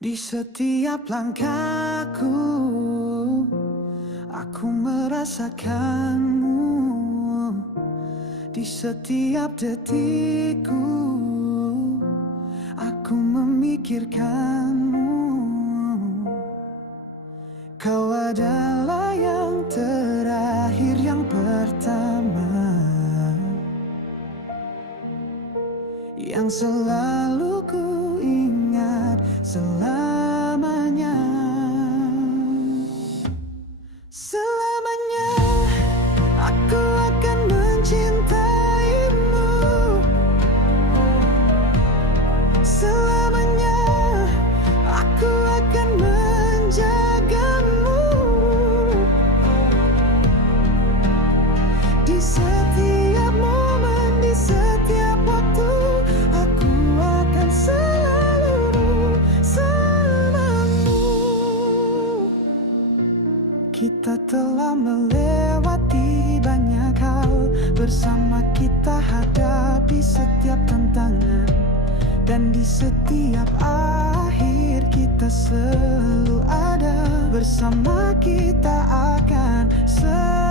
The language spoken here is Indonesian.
Di setiap langkahku, aku merasakanmu. Di setiap detikku, aku memikirkanmu. Kau adalah yang terakhir, yang pertama, yang selalu ku ingat selamanya. Selamanya aku akan mencintaimu. Selamanya aku akan menjagamu. Di setiap momen, di setiap waktu, aku akan selalu bersamamu. Kita telah melewati banyak hal bersama, kita hadapi setiap tantangan, dan di setiap akhir kita selalu ada. Bersama kita akan selalu